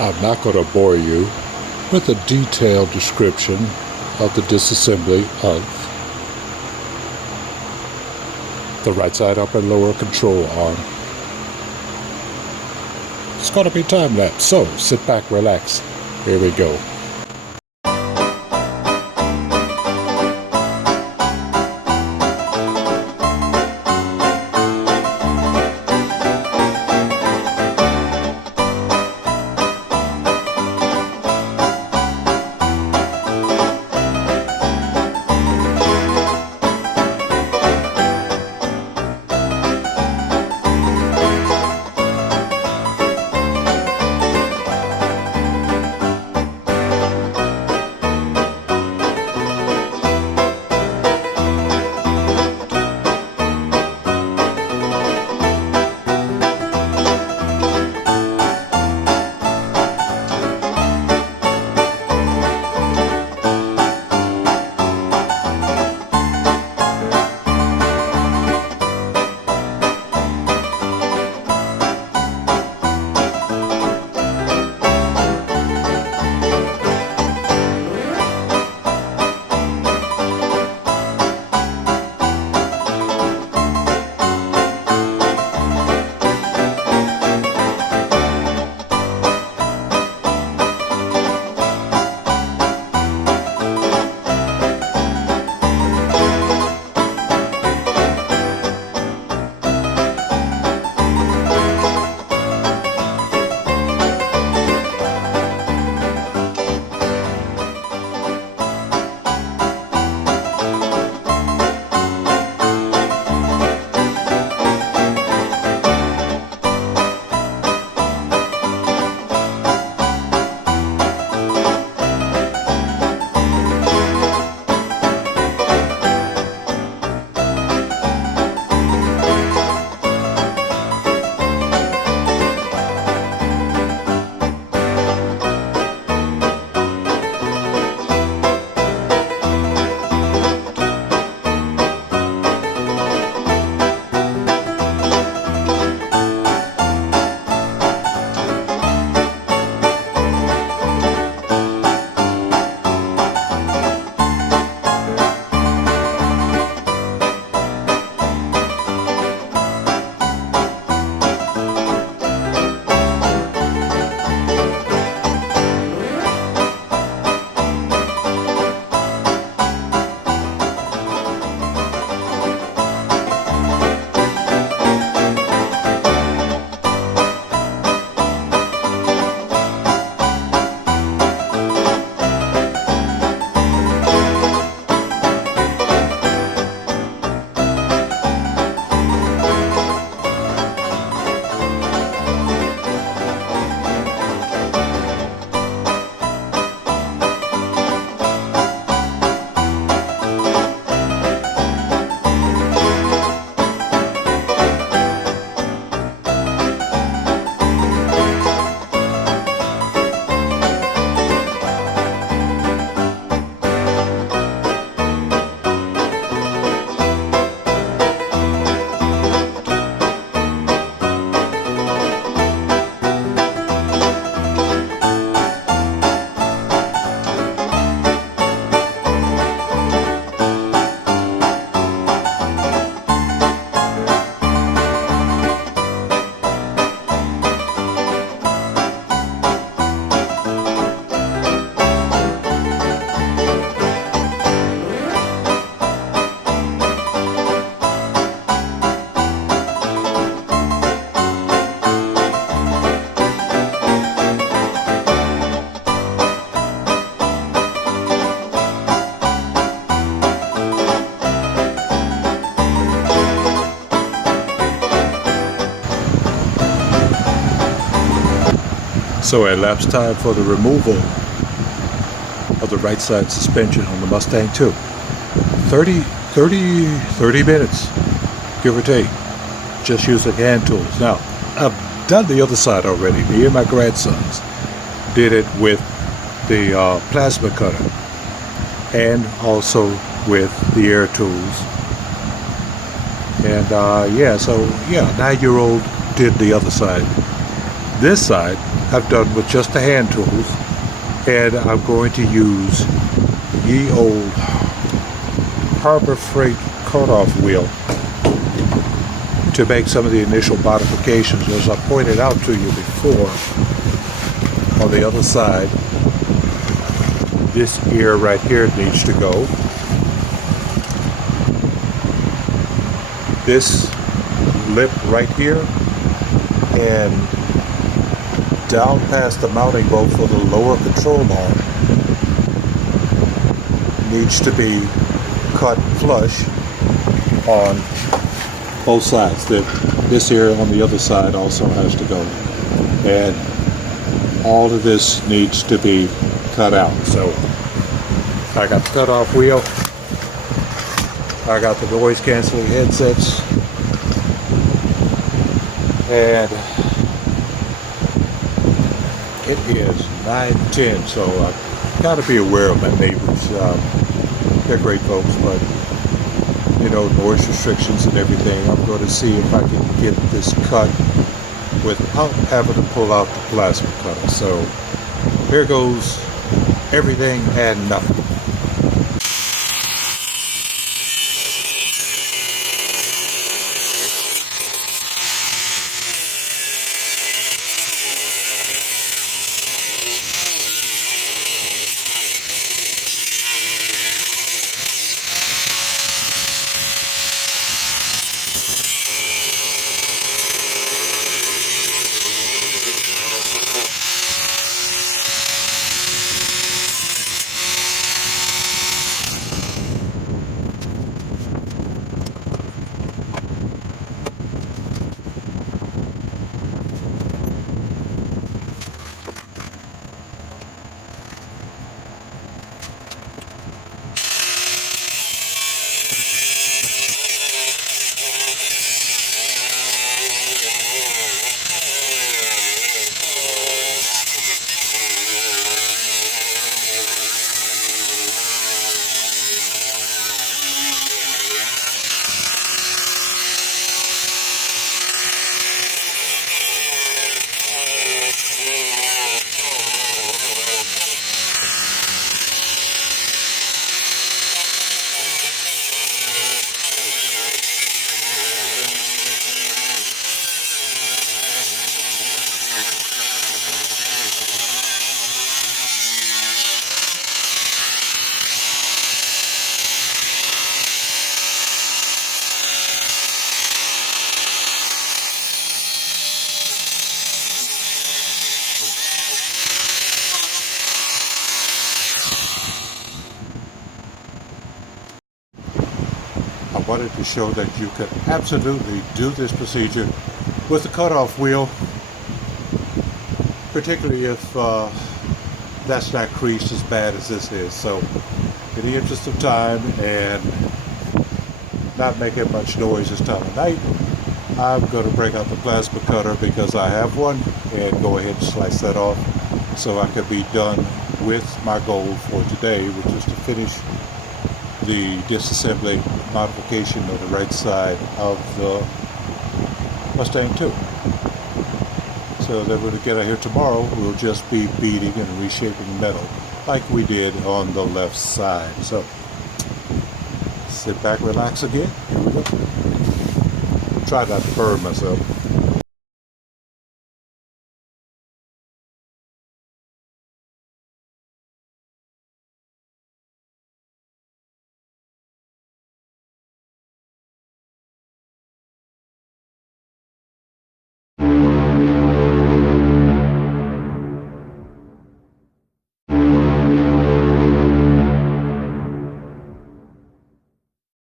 I'm not going to bore you with a detailed description of the disassembly of the right side upper and lower control arm. It's going to be time-lapse, so sit back, relax. Here we go. So elapsed time for the removal of the right side suspension on the Mustang II. 30 minutes, give or take, just using hand tools. Now, I've done the other side already. Me and my grandsons did it with the plasma cutter and also with the air tools. And 9-year-old did the other side. This side I've done with just the hand tools, and I'm going to use ye old Harbor Freight cutoff wheel to make some of the initial modifications. As I pointed out to you before, on the other side, this ear right here needs to go. This lip right here, and down past the mounting bolt for the lower control arm needs to be cut flush on both sides. This here on the other side also has to go, and all of this needs to be cut out. So I got the cutoff wheel, I got the noise canceling headsets, and it is 9:10, so I got to be aware of my neighbors. They're great folks, but you know, noise restrictions and everything. I'm going to see if I can get this cut without having to pull out the plasma cutter. So here goes everything and nothing. I wanted to show that you could absolutely do this procedure with the cutoff wheel, particularly if that's not creased as bad as this is. So in the interest of time and not making much noise this time of night, I'm going to break out the plasma cutter because I have one, and go ahead and slice that off so I can be done with my goal for today, which is to finish the disassembly modification of the right side of the Mustang II. So that when we get out here tomorrow, we'll just be beating and reshaping metal like we did on the left side. So sit back, relax again. Here we go. Try not to burn myself.